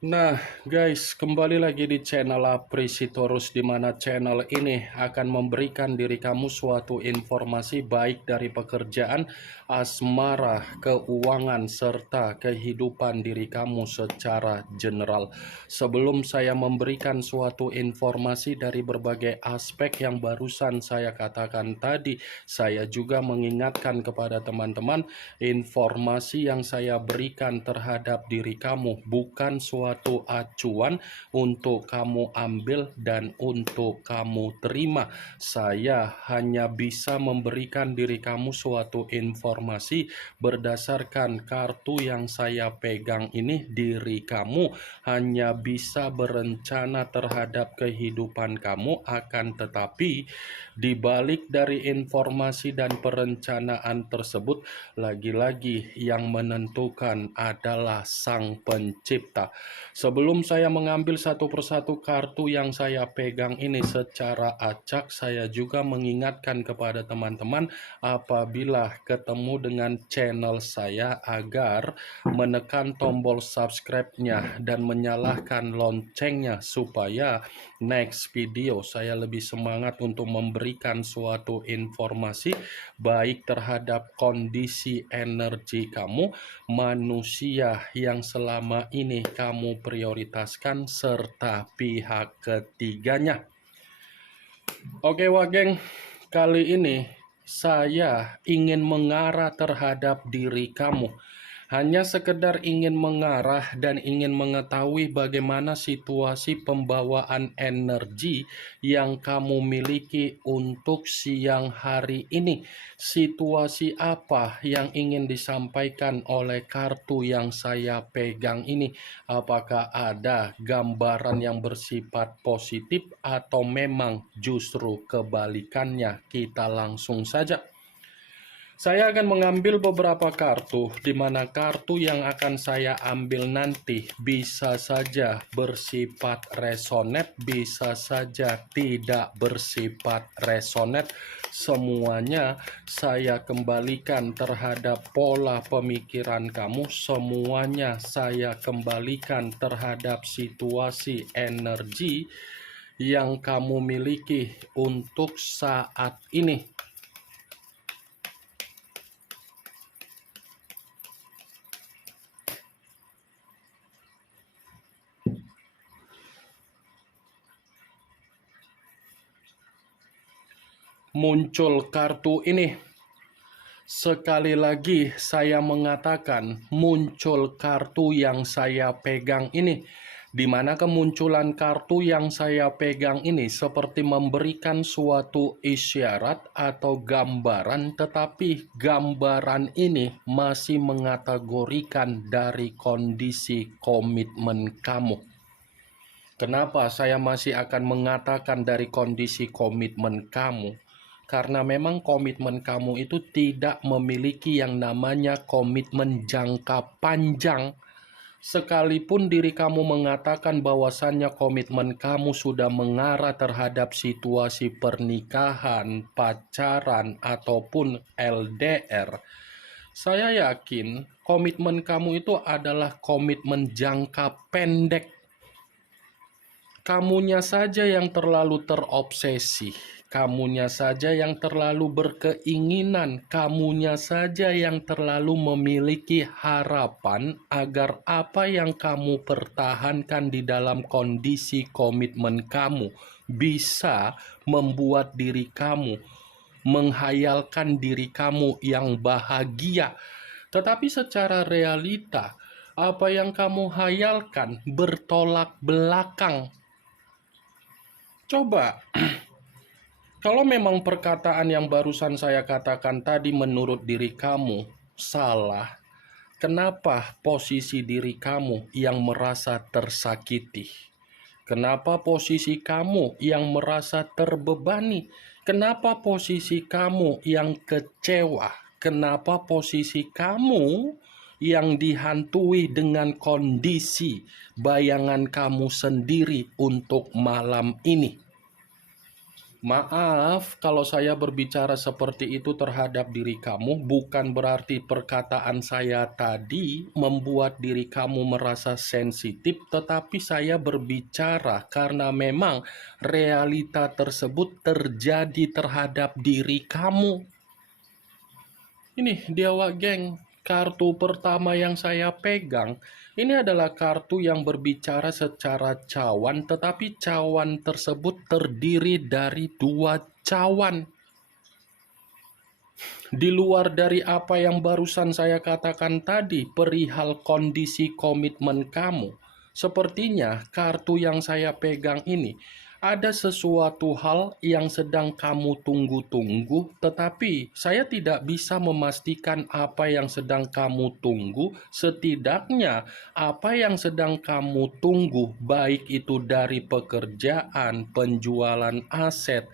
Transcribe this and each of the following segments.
Nah, guys, kembali lagi di channel Aprisitorus, di mana channel ini akan memberikan diri kamu suatu informasi baik dari pekerjaan, asmara, keuangan, serta kehidupan diri kamu secara general. Sebelum saya memberikan suatu informasi dari berbagai aspek yang barusan saya katakan tadi, saya juga mengingatkan kepada teman-teman, informasi yang saya berikan terhadap diri kamu bukan suatu acuan untuk kamu ambil dan untuk kamu terima. Saya hanya bisa memberikan diri kamu suatu informasi berdasarkan kartu yang saya pegang ini. Diri kamu hanya bisa berencana terhadap kehidupan kamu, akan tetapi di balik dari informasi dan perencanaan tersebut, lagi-lagi yang menentukan adalah Sang Pencipta. Sebelum saya mengambil satu persatu kartu yang saya pegang ini secara acak, saya juga mengingatkan kepada teman-teman apabila ketemu dengan channel saya agar menekan tombol subscribe-nya dan menyalakan loncengnya supaya next video saya lebih semangat untuk memberikan suatu informasi baik terhadap kondisi energi kamu, manusia yang selama ini kamu prioritaskan, serta pihak ketiganya. Oke Wageng, kali ini saya ingin mengarah terhadap diri kamu. Hanya sekedar ingin mengarah dan ingin mengetahui bagaimana situasi pembawaan energi yang kamu miliki untuk siang hari ini. Situasi apa yang ingin disampaikan oleh kartu yang saya pegang ini? Apakah ada gambaran yang bersifat positif atau memang justru kebalikannya? Kita langsung saja. Saya akan mengambil beberapa kartu, di mana kartu yang akan saya ambil nanti bisa saja bersifat resonate, bisa saja tidak bersifat resonate. Semuanya saya kembalikan terhadap pola pemikiran kamu, semuanya saya kembalikan terhadap situasi energi yang kamu miliki untuk saat ini. Muncul kartu ini. Sekali lagi saya mengatakan muncul kartu yang saya pegang ini, di mana kemunculan kartu yang saya pegang ini seperti memberikan suatu isyarat atau gambaran, tetapi gambaran ini masih mengategorikan dari kondisi komitmen kamu. Kenapa saya masih akan mengatakan dari kondisi komitmen kamu? Karena memang komitmen kamu itu tidak memiliki yang namanya komitmen jangka panjang. Sekalipun diri kamu mengatakan bahwasannya komitmen kamu sudah mengarah terhadap situasi pernikahan, pacaran, ataupun LDR, saya yakin komitmen kamu itu adalah komitmen jangka pendek. Kamunya saja yang terlalu terobsesi, kamunya saja yang terlalu berkeinginan, kamunya saja yang terlalu memiliki harapan agar apa yang kamu pertahankan di dalam kondisi komitmen kamu bisa membuat diri kamu menghayalkan diri kamu yang bahagia. Tetapi secara realita, apa yang kamu hayalkan bertolak belakang. Coba, kalau memang perkataan yang barusan saya katakan tadi menurut diri kamu salah, kenapa posisi diri kamu yang merasa tersakiti? Kenapa posisi kamu yang merasa terbebani? Kenapa posisi kamu yang kecewa? Kenapa posisi kamu yang dihantui dengan kondisi bayangan kamu sendiri untuk malam ini? Maaf kalau saya berbicara seperti itu terhadap diri kamu, bukan berarti perkataan saya tadi membuat diri kamu merasa sensitif, tetapi saya berbicara karena memang realita tersebut terjadi terhadap diri kamu. Ini dia Wak Geng, kartu pertama yang saya pegang. Ini adalah kartu yang berbicara secara cawan, tetapi cawan tersebut terdiri dari dua cawan. Di luar dari apa yang barusan saya katakan tadi, perihal kondisi komitmen kamu, sepertinya kartu yang saya pegang ini ada sesuatu hal yang sedang kamu tunggu-tunggu, tetapi saya tidak bisa memastikan apa yang sedang kamu tunggu. Setidaknya, apa yang sedang kamu tunggu, baik itu dari pekerjaan, penjualan aset,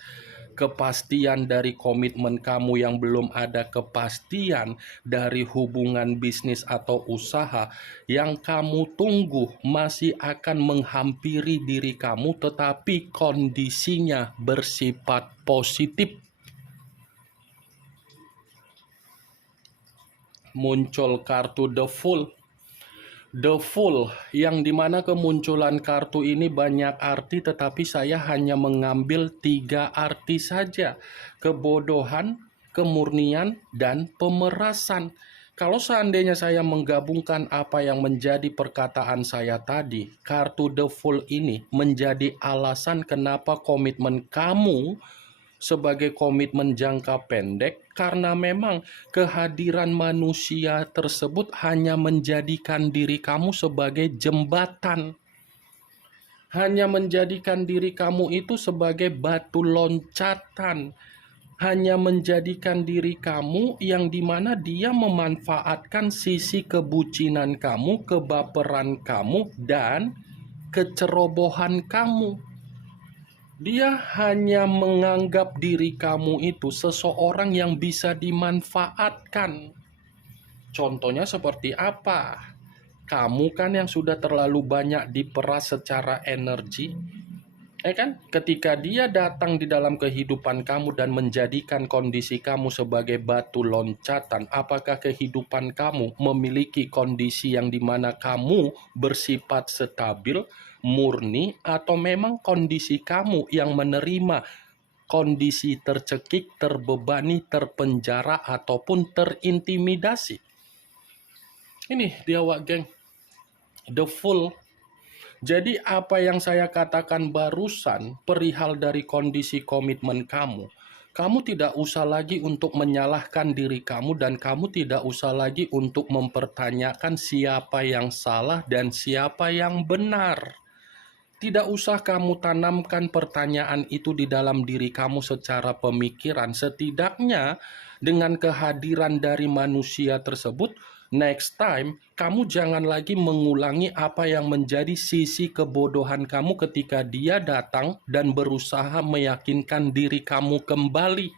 kepastian dari komitmen kamu yang belum ada kepastian dari hubungan bisnis atau usaha yang kamu tunggu masih akan menghampiri diri kamu, tetapi kondisinya bersifat positif. Muncul kartu The Fool. The Fool, yang dimana kemunculan kartu ini banyak arti, tetapi saya hanya mengambil 3 arti saja: kebodohan, kemurnian, dan pemerasan. Kalau seandainya saya menggabungkan apa yang menjadi perkataan saya tadi, kartu The Fool ini menjadi alasan kenapa komitmen kamu sebagai komitmen jangka pendek, karena memang kehadiran manusia tersebut hanya menjadikan diri kamu sebagai jembatan, hanya menjadikan diri kamu itu sebagai batu loncatan, hanya menjadikan diri kamu yang dimana dia memanfaatkan sisi kebucinan kamu, kebaperan kamu, dan kecerobohan kamu. Dia hanya menganggap diri kamu itu seseorang yang bisa dimanfaatkan. Contohnya seperti apa? Kamu kan yang sudah terlalu banyak diperas secara energi, kan? Ketika dia datang di dalam kehidupan kamu dan menjadikan kondisi kamu sebagai batu loncatan, apakah kehidupan kamu memiliki kondisi yang dimana kamu bersifat stabil, murni, atau memang kondisi kamu yang menerima kondisi tercekik, terbebani, terpenjara, ataupun terintimidasi? Ini dia Wak Geng, The Fool. Jadi apa yang saya katakan barusan perihal dari kondisi komitmen kamu, kamu tidak usah lagi untuk menyalahkan diri kamu, dan kamu tidak usah lagi untuk mempertanyakan siapa yang salah dan siapa yang benar. Tidak usah kamu tanamkan pertanyaan itu di dalam diri kamu secara pemikiran. Setidaknya dengan kehadiran dari manusia tersebut, next time kamu jangan lagi mengulangi apa yang menjadi sisi kebodohan kamu ketika dia datang dan berusaha meyakinkan diri kamu kembali.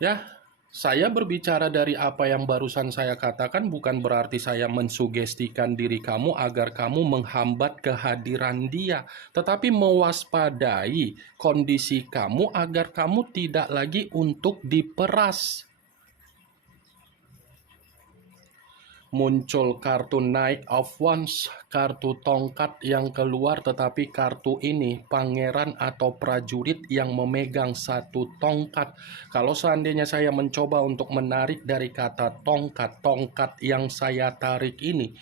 Ya, saya berbicara dari apa yang barusan saya katakan bukan berarti saya mensugestikan diri kamu agar kamu menghambat kehadiran dia, tetapi mewaspadai kondisi kamu agar kamu tidak lagi untuk diperas. Muncul kartu Knight of Wands, kartu tongkat yang keluar, tetapi kartu ini pangeran atau prajurit yang memegang satu tongkat. Kalau seandainya saya mencoba untuk menarik dari kata tongkat, tongkat yang saya tarik ini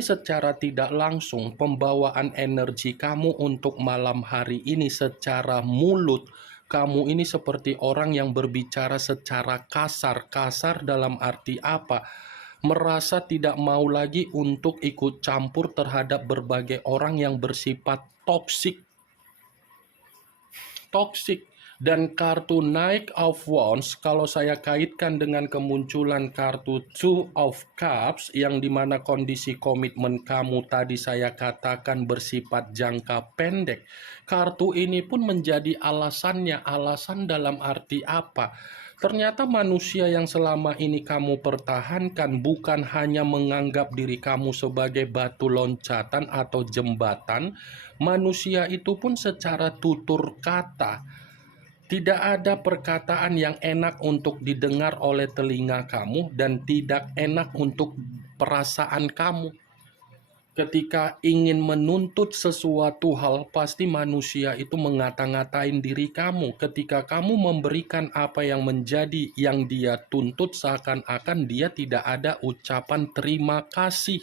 secara tidak langsung pembawaan energi kamu untuk malam hari ini secara mulut. Kamu ini seperti orang yang berbicara secara kasar. Kasar dalam arti apa? Merasa tidak mau lagi untuk ikut campur terhadap berbagai orang yang bersifat toksik. Dan kartu Knight of Wands, kalau saya kaitkan dengan kemunculan kartu Two of Cups, yang dimana kondisi komitmen kamu tadi saya katakan bersifat jangka pendek, kartu ini pun menjadi alasannya. Alasan dalam arti apa? Ternyata manusia yang selama ini kamu pertahankan bukan hanya menganggap diri kamu sebagai batu loncatan atau jembatan, manusia itu pun secara tutur kata. Tidak ada perkataan yang enak untuk didengar oleh telinga kamu dan tidak enak untuk perasaan kamu. Ketika ingin menuntut sesuatu hal, pasti manusia itu ngata-ngatain diri kamu. Ketika kamu memberikan apa yang menjadi yang dia tuntut, seakan-akan dia tidak ada ucapan terima kasih.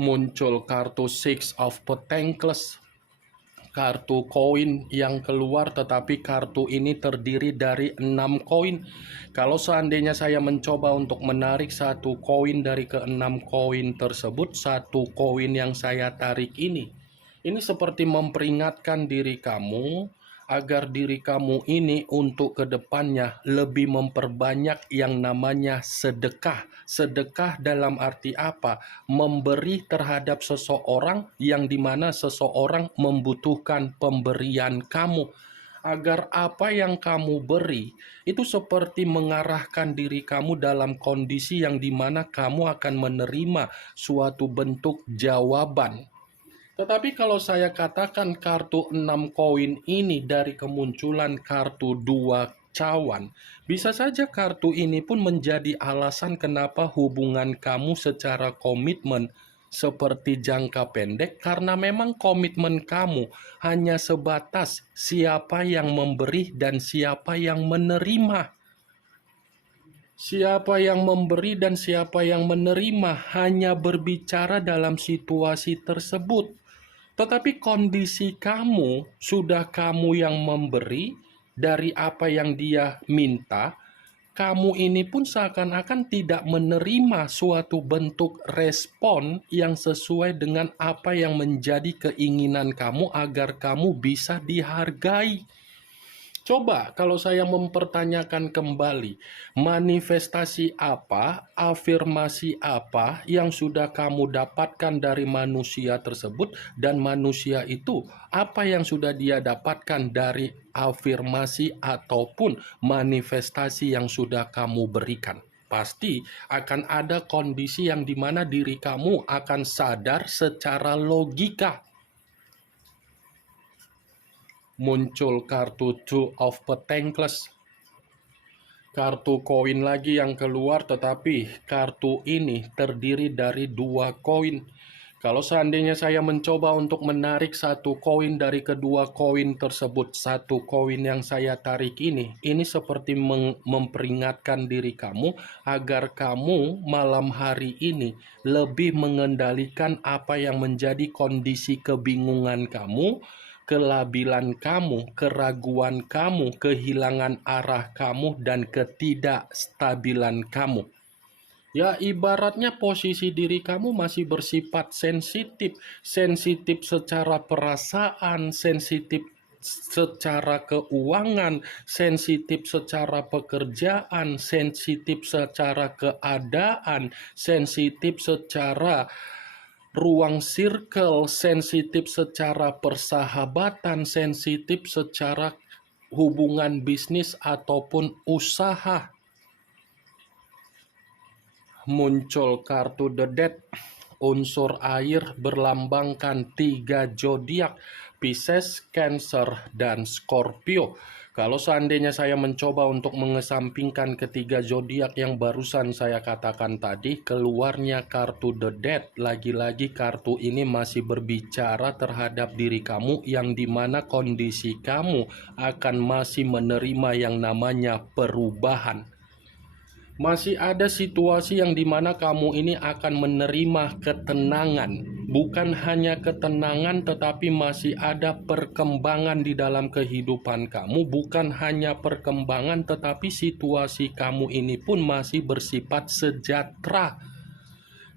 Muncul kartu Six of Pentacles, kartu koin yang keluar, tetapi kartu ini terdiri dari 6 koin. Kalau seandainya saya mencoba untuk menarik satu koin dari ke-6 koin tersebut, satu koin yang saya tarik ini seperti memperingatkan diri kamu agar diri kamu ini untuk kedepannya lebih memperbanyak yang namanya sedekah. Sedekah dalam arti apa? Memberi terhadap seseorang yang dimana seseorang membutuhkan pemberian kamu. Agar apa yang kamu beri itu seperti mengarahkan diri kamu dalam kondisi yang dimana kamu akan menerima suatu bentuk jawaban. Tetapi kalau saya katakan kartu 6 koin ini dari kemunculan kartu 2 cawan, bisa saja kartu ini pun menjadi alasan kenapa hubungan kamu secara komitmen seperti jangka pendek, karena memang komitmen kamu hanya sebatas siapa yang memberi dan siapa yang menerima. Siapa yang memberi dan siapa yang menerima hanya berbicara dalam situasi tersebut. Tetapi kondisi kamu, sudah kamu yang memberi dari apa yang dia minta, kamu ini pun seakan-akan tidak menerima suatu bentuk respon yang sesuai dengan apa yang menjadi keinginan kamu agar kamu bisa dihargai. Coba kalau saya mempertanyakan kembali, manifestasi apa, afirmasi apa yang sudah kamu dapatkan dari manusia tersebut, dan manusia itu apa yang sudah dia dapatkan dari afirmasi ataupun manifestasi yang sudah kamu berikan. Pasti akan ada kondisi yang dimana diri kamu akan sadar secara logika. Muncul kartu Two of Pentacles, kartu koin lagi yang keluar, tetapi kartu ini terdiri dari 2 koin. Kalau seandainya saya mencoba untuk menarik satu koin dari kedua koin tersebut, satu koin yang saya tarik ini seperti memperingatkan diri kamu agar kamu malam hari ini lebih mengendalikan apa yang menjadi kondisi kebingungan kamu, kelabilan kamu, keraguan kamu, kehilangan arah kamu, dan ketidakstabilan kamu. Ya, ibaratnya posisi diri kamu masih bersifat sensitif. Sensitif secara perasaan, sensitif secara keuangan, sensitif secara pekerjaan, sensitif secara keadaan, sensitif secara ruang circle, sensitif secara persahabatan, sensitif secara hubungan bisnis ataupun usaha. Muncul kartu The Death, unsur air berlambangkan 3 zodiak, Pisces, Cancer, dan Scorpio. Kalau seandainya saya mencoba untuk mengesampingkan ketiga zodiak yang barusan saya katakan tadi, keluarnya kartu The Death. Lagi-lagi kartu ini masih berbicara terhadap diri kamu yang dimana kondisi kamu akan masih menerima yang namanya perubahan. Masih ada situasi yang dimana kamu ini akan menerima ketenangan. Bukan hanya ketenangan, tetapi masih ada perkembangan di dalam kehidupan kamu. Bukan hanya perkembangan, tetapi situasi kamu ini pun masih bersifat sejahtera.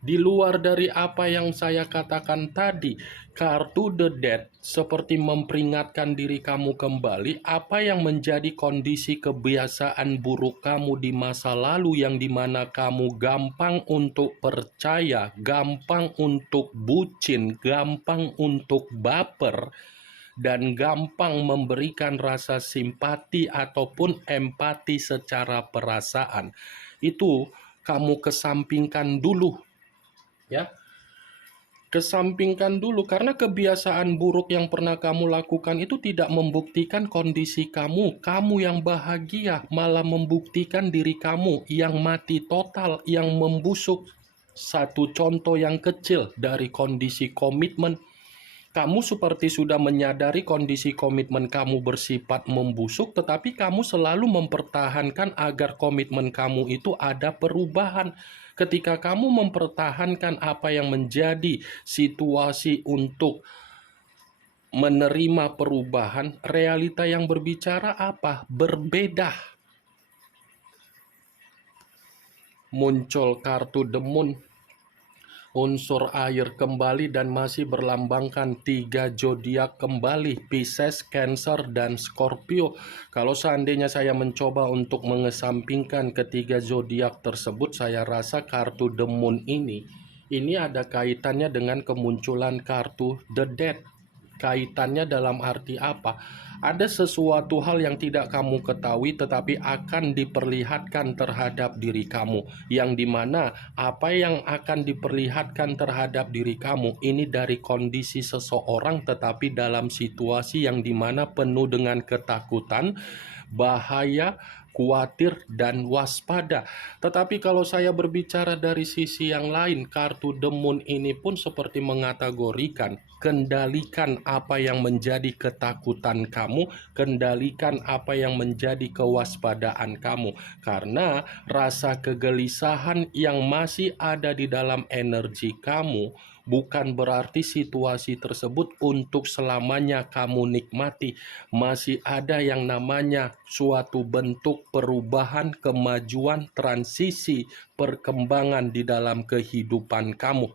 Di luar dari apa yang saya katakan tadi, kartu The Death seperti memperingatkan diri kamu kembali apa yang menjadi kondisi kebiasaan buruk kamu di masa lalu, yang dimana kamu gampang untuk percaya, gampang untuk bucin, gampang untuk baper, dan gampang memberikan rasa simpati ataupun empati secara perasaan. Itu kamu kesampingkan dulu, ya. Kesampingkan dulu, karena kebiasaan buruk yang pernah kamu lakukan itu tidak membuktikan kondisi kamu yang bahagia, malah membuktikan diri kamu yang mati total, yang membusuk. Satu contoh yang kecil dari kondisi komitmen, kamu seperti sudah menyadari kondisi komitmen kamu bersifat membusuk, tetapi kamu selalu mempertahankan agar komitmen kamu itu ada perubahan. Ketika kamu mempertahankan apa yang menjadi situasi untuk menerima perubahan, realita yang berbicara apa? Berbeda. Muncul kartu The Moon, unsur air kembali dan masih berlambangkan 3 zodiak kembali, Pisces, Cancer, dan Scorpio. Kalau seandainya saya mencoba untuk mengesampingkan ketiga zodiak tersebut, saya rasa kartu The Moon ini ada kaitannya dengan kemunculan kartu The Death. Kaitannya dalam arti apa? Ada sesuatu hal yang tidak kamu ketahui tetapi akan diperlihatkan terhadap diri kamu, yang dimana apa yang akan diperlihatkan terhadap diri kamu ini dari kondisi seseorang, tetapi dalam situasi yang dimana penuh dengan ketakutan, bahaya, khawatir, dan waspada. Tetapi kalau saya berbicara dari sisi yang lain, kartu The Moon ini pun seperti mengategorikan, kendalikan apa yang menjadi ketakutan kamu, kendalikan apa yang menjadi kewaspadaan kamu. Karena rasa kegelisahan yang masih ada di dalam energi kamu bukan berarti situasi tersebut untuk selamanya kamu nikmati. Masih ada yang namanya suatu bentuk perubahan, kemajuan, transisi, perkembangan di dalam kehidupan kamu.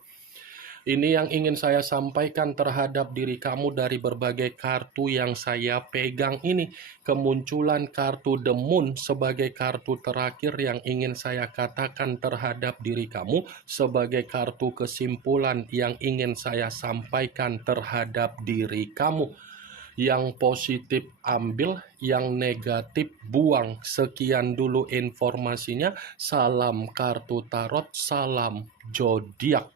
Ini yang ingin saya sampaikan terhadap diri kamu dari berbagai kartu yang saya pegang ini. Kemunculan kartu The Moon sebagai kartu terakhir yang ingin saya katakan terhadap diri kamu, sebagai kartu kesimpulan yang ingin saya sampaikan terhadap diri kamu. Yang positif ambil, yang negatif buang. Sekian dulu informasinya. Salam kartu tarot, salam zodiak.